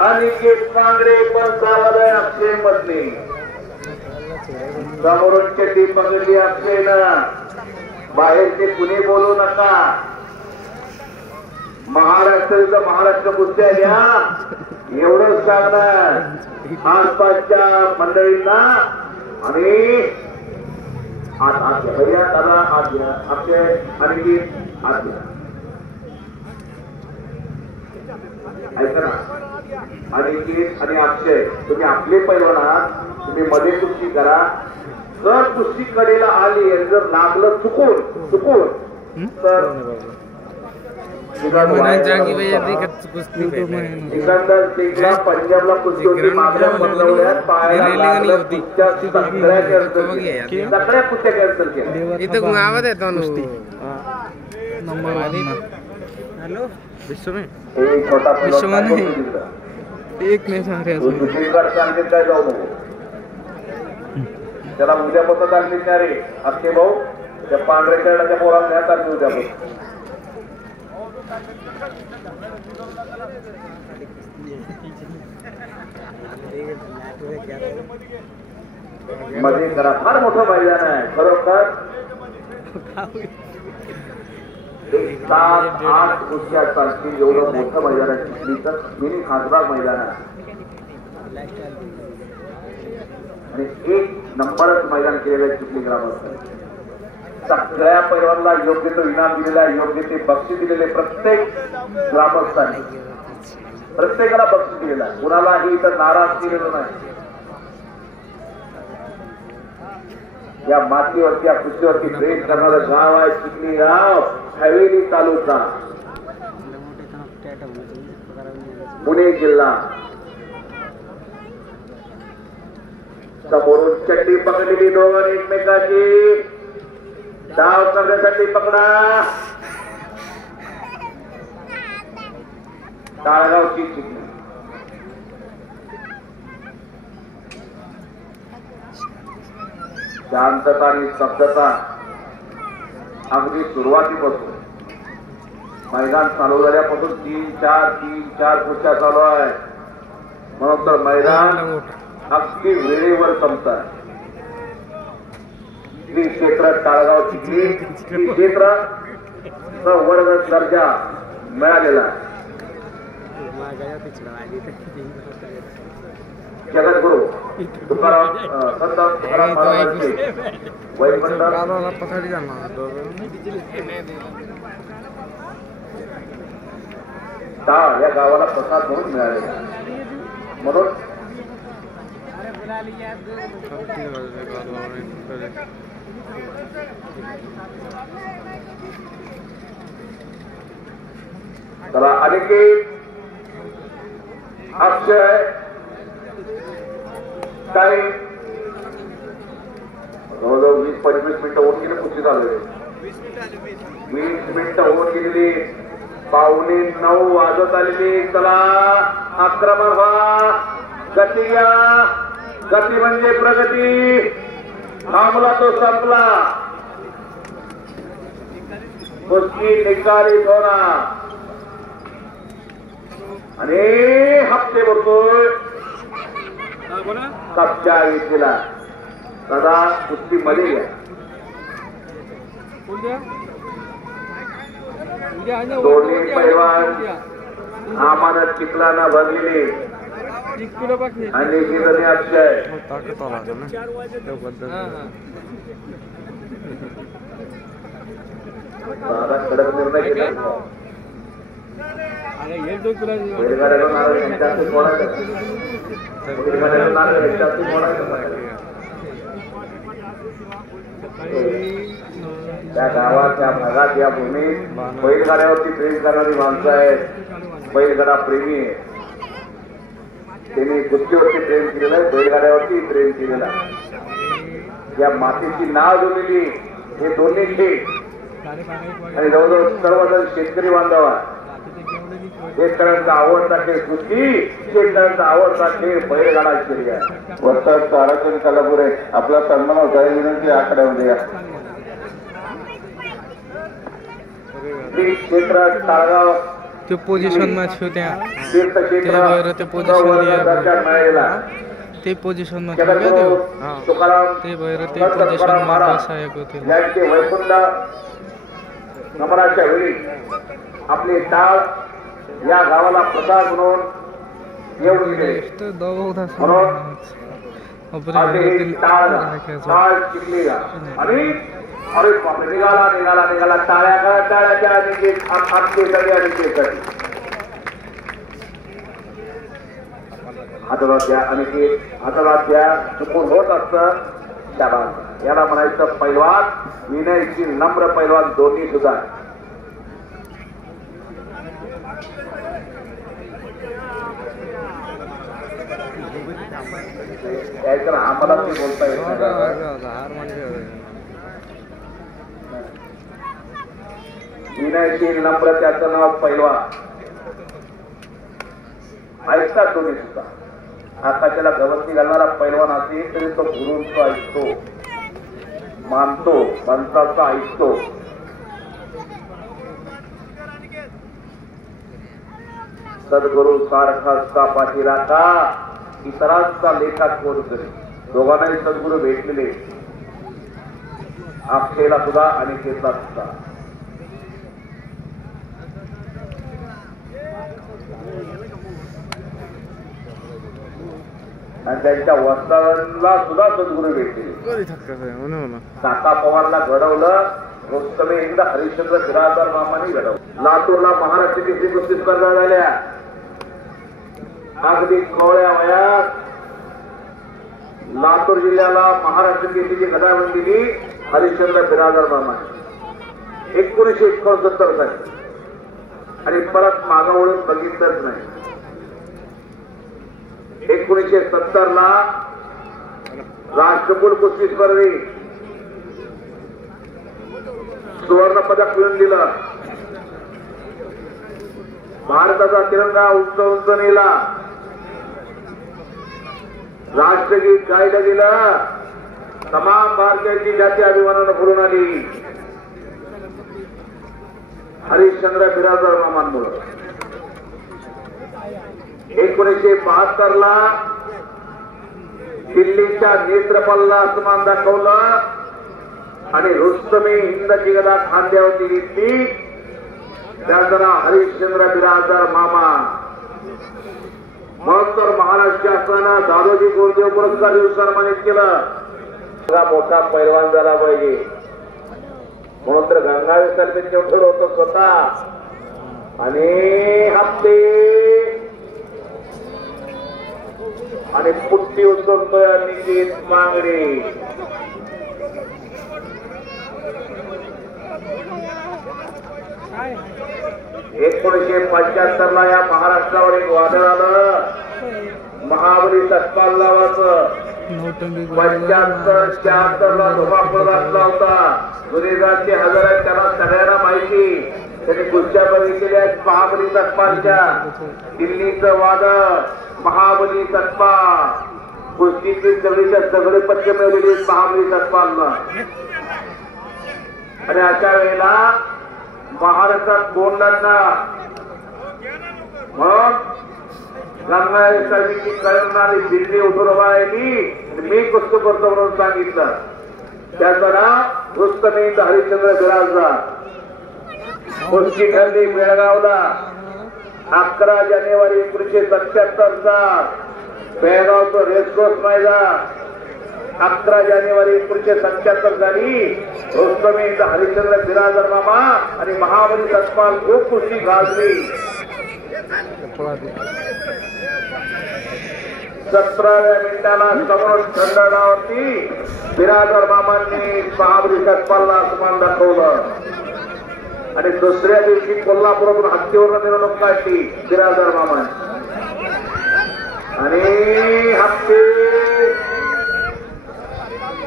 अनिकेत पांगरे पण सावध आहे अक्षय मधली समोरून चड्डी पकडली अक्षयनं बाहेरचे कुणी बोलू नका महाराष्ट्र कुस्त्या घ्या एवढंच सांगणार आसपासच्या मंडळींना आणि आत भैया दादा आत घ्या अक्षय अनिकेत आत घ्या ऐका ना अनिकेत आणि अक्षय तुम्ही आपले पैलवान आहात तुम्ही मध्ये कुस्ती करा जर कुस्ती कडेला आली आणि जर लागलं चुकून तर पंजाबला कुस्ती होती मागल्या बदलवल्यात पायाला सगळ्या कुस्त्या कॅन्सल केल्या इथं आवाज येतो नुसती हॅलो विश्वमान एक नाही सांगते काय जाऊ नको त्याला उद्यापासून सांगते नाही रे अक्षय भाऊ त्या पांढऱ्याच्या त्या पोराला नाही सांगते उद्यापासून मध्ये करा फार मोठं मैदान आहे खरोखर 7-8 कुस्त्या चालतील एवढं मोठं मैदान आहे चिखली तर मिनी खासबाग मैदान आहे आणि 1 नंबरच मैदान केलेलं आहे चिखली ग्रामस्थ सगळ्या पैलवानला योग्य तो इनाम दिलेला आहे योग्य ते बक्षीस दिलेले प्रत्येक ग्रामस्थांनी प्रत्येकाला बक्षीस दिलेला आहे कुणालाही इथं नाराज केलेलं नाही या मातीवरती या कुस्तीवरती प्रेम करणारं गाव आहे चिखली गाव हवेली तालुका पुणे जिल्हा समोरून चड्डी पकडलेली दोघांनी एकमेकाची डाव करण्यासाठी पकडा टाळगावची चिखली शांतता आणि स्तब्धता अगदी सुरुवातीपासून मैदान चालू झाल्यापासून 3-4 कुस्त्या चालू आहे म्हणून तर मैदान अगदी वेळेवर संपत श्री क्षेत्र टाळगाव चिखली श्री क्षेत्र वर्ग दर्जा मिळालेला जगद्गुरु तुकाराम संत तुकाराम महाराजांचे वैकुंठ टाळ या गावाला प्रसाद म्हणून मिळालेला म्हणून चला अनिकेत अक्षय काही जवळजवळ 20-25 मिनिटं होऊन गेले कुस्ती चालू आहे 20 मिनिटं होऊन गेलेली 8:45 वाजत आलेली चला आक्रमण व्हा गती घ्या गती म्हणजे प्रगती थांबला तो संपला कुस्ती निकाली होणार आणि हप्ते भरतोय कपच्या विधीला सदा कुस्ती मध्ये घ्या दोन्ही पैलवान आम्हाला चिखलाना भरलेले आणि किती अक्षय कडक निर्णय केला त्या गावात त्या भागात या भूमीत बैलगाड्यावरती प्रेम करणारी माणसं आहेत बैलगाडा प्रेमी आहे त्यांनी कुस्तीवरती प्रेम केलेलं आहे बैलगाड्यावरती प्रेम केलेलं आहे या मातीची नाव जोडलेली हे दोन्ही खेळ आणि जवळजवळ सर्वजण शेतकरी बांधव शेतकऱ्यांचा आवडता खेळ कुस्ती शेतकऱ्यांचा आवडता खेळ बैलगाडा खेळ आहे वर्षात आरक्षण कलापुरे आपला सन्मान होता विनंती आकड्यामध्ये या श्री क्षेत्र टाळगाव ते पोझिशन मॅच होत्या तीर्थक्षेत्र ते बरं ते पोझिशन दर्शन मिळालेला ते पोझिशन मध्ये जगद्गुरु तुकाराम ते बरं ते संत पोझिशन तुकाराम महाराज सहाय्यक होते यांचे वैकुंठ नमनाच्या वेळी आपले टाळ या गावाला प्रसाद म्हणून येऊन गेले म्हणून टाळ शिकली आणि अरे बापरे निघाला निघाला निघाला टाळ्या करा टाळ्याच्या अनिकेत हाताला द्या अनिकेत हाताला द्या चुकून होत असतं शाबास याला म्हणायचं पैलवान विनयशील नम्र पैलवान दोन्ही सुद्धा यायचं ना आम्हाला ते बोलता येत विनयशील नम्र त्याचं नाव पैलवान ऐकतात दोन्ही सुद्धा आकाशाला गवती घालणारा पैलवान असेल तरी तो गुरूंचा ऐकतो मानतो पंथाचा ऐकतो सद्गुरू सारखा असता पाठीराखा इतरांचा लेखात कोण करी दोघांनाही सद्गुरू भेटलेले अक्षयला सुद्धा आणि केतला सुद्धा आणि त्यांच्या वस्त्रांना सुद्धा सद्गुरू भेटले काका पवारला घडवलं रोस्तमे एकदा हरिश्चंद्र बिराजदार मामाने घडवलं लातूरला महाराष्ट्र केसरी कुस्ती स्पर्धा झाल्या अगदी कोवळ्या वयात लातूर जिल्ह्याला महाराष्ट्र केसरीची गदावण दिली हरिश्चंद्र बिराजदार मामाने 1969 साली आणि परत मागं वळून बघितलंच नाही 1970 ला राष्ट्रकुल कुस्ती स्पर्धेत सुवर्ण पदक मिळवून दिलं भारताचा तिरंगा उंच उंच नेला राष्ट्रगीत गायलं गेलं तमाम भारतीयांची जाती अभिमानानं भरून आली हरिश्चंद्र बिराजदार मामांमुळे 1972 ला दिल्लीच्या नेत्रपालला आसमान दाखवलं आणि रुस्तमे हिंदची गदा खांद्यावरती घेतली त्याचं नाव हरिश्चंद्र बिराजदार मामा मग तर महाराष्ट्र शासनानं दादोजी कोंडदेव पुरस्कार देऊन सन्मानित केलं मोठा पैलवान झाला पाहिजे म्हणून तर गंगावे सलबेचे ठरवतो स्वतः आणि हप्ते आणि पुट्टी उचलतोय निकेत मांगडे 1975 ला या महाराष्ट्रावर एक वादळ आलं महाबली सतपाल नावाचं 75-76 ला धुमाकूळ घातला होता गुन्हेगारचे हजार आहेत त्याला सगळ्यांना माहिती त्यांनी कुस्त्या बघितलेल्या आहेत महाबली सतपालच्या दिल्लीचं वादळ महाबली सतपाल कुस्तीची सगळीच्या सगळे पदके मिळवलेली आहेत महाबली सतपालनं आणि अशा वेळेला महाराष्ट्रात बोलणाऱ्यांना मग गंगासाहेबांची करणारी दिल्ली उठून राहिली मी कुस्ती करतो म्हणून सांगितलं त्याचं नाव रुस्तमे हरिश्चंद्र बिराजदार कुस्ती ठरली बेळगावला 11 जानेवारी 1977 चा बेळगावचं रेसकोर्स मैदान 11 जानेवारी 1977 साली रुस्तमे हरिश्चंद्र बिराजदार मामा आणि महाबली सतपाल खूप कुस्ती गाजली 17व्या मिनिटाला समोर खंडणावरती बिराजदार मामांनी महाबली सतपालला आसमान दाखवलं आणि दुसऱ्या दिवशी कोल्हापुरातून हत्तीवर मिरवणूक काढली बिराजदार मामांनी आणि हत्ती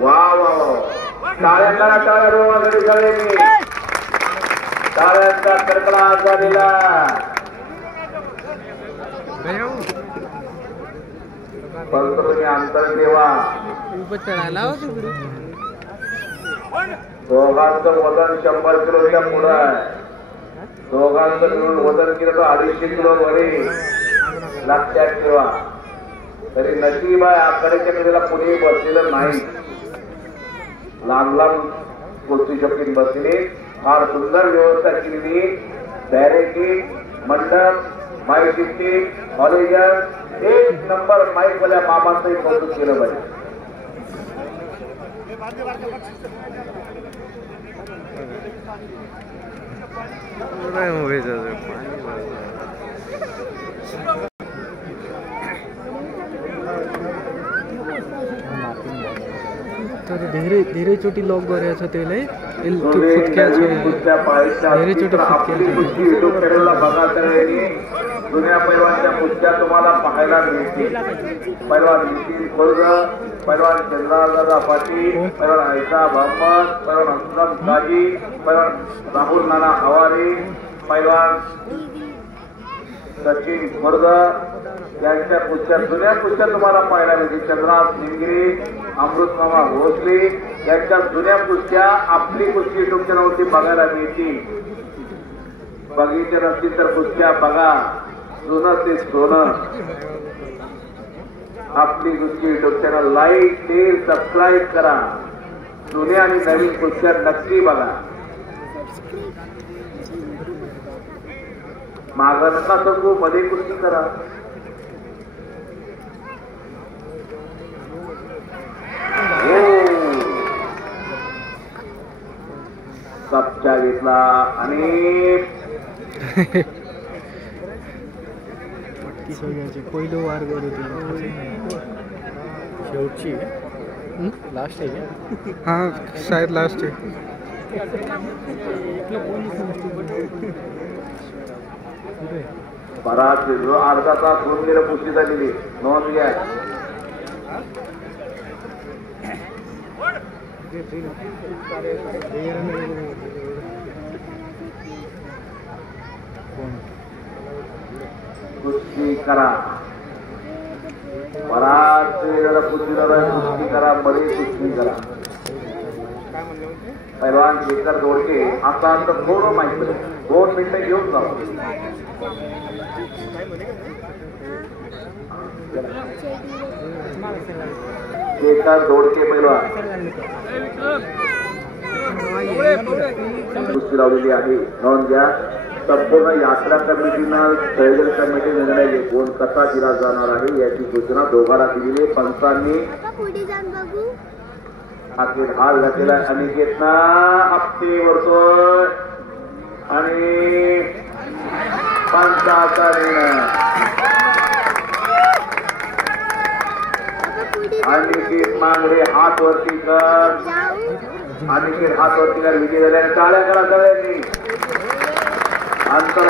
वा वा वा टाळ्यांना टाळ्या रोवासाठी सगळ्यांनी टाळ्यांचा कडकडाट झालेला परंतु अंतर देवा दोघांचं वजन 100 किलोच्या पुढं आहे दोघांचं मिळून वजन केलं तर 250 किलो वरे लक्षात ठेवा. तरी नशीब आहे आकड्याच्या कडेला पुढे बसलेलं नाही. लांब लांब गोष्टी शक्ती बसलेली फार सुंदर व्यवस्था केलेली. बॅरिकेड मंडप माईक सिस्टीम कॉलेजर एक नंबर माईक वाल्या मामांचंही कौतुक केलं पाहिजे. तर धेरै धेरैचोटि लक गरेको छ त्यसलाई फुत्क्याएको छ धेरैचोटि युट्यूब चॅनलला बघा तर जुन्या पैलवानच्या कुस्त्या तुम्हाला पाहायला मिळतील. पैलवान नितीन खोलग, पैलवान चंद्रदादा पाटील, पैलवान ऐसा मोहम्मद, पैलवान असलम काजी, पैलवान राहुल नाना हवारी, पैलवान सचिन खोलग यांच्या कुस्त्या जुन्या कुस्त्या तुम्हाला पाहायला मिळतील. चंद्रनाथ निंगिरे, अमृतमामा भोसले यांच्या जुन्या कुस्त्या आपली कुस्ती युट्यूब चॅनलवरती बघायला मिळतील. बघितल्या नसतील तर कुस्त्या बघा. जुनं ते सोनं. आपली कुस्ती YouTube channel like share subscribe करा. जुन्या आणि नवीन कुस्त्या नक्की बघा. मागं नका सगळं मध्ये कुस्ती करा. कपचा घेतला आणि पहिलो वार गऱ्यो शेवटची लास्ट आहे. हा शायद लास्ट आहे. बराच अर्धा तास होऊन गेलं कुस्ती झालेली. नोंद घ्या. कुस्ती करा. बराच वेळेला कुस्ती करा. बरी कुस्ती करा. पैलवान शेखर दोडके आता थोडं माहिती 2 मिनिटं घेऊन जाऊ. शेखर दोडके पैलवान कुस्ती लावलेली आहे. नोंद घ्या. संपूर्ण यात्रा कमिटीनं ट्रेजर कमिटी निर्णय घेऊन कसा दिला जाणार आहे याची सूचना दोघांना दिलेली. पंचांनी अखेर हात घातलेला अनिकेतना हप्ते वरतोय आणि पंचाचा निर्णय. अनिकेत मांगडे हात वरती कर. अनिकेत हात वरती कर. विजय झाल्याने टाळ्या करा सगळ्यांनी. अंतर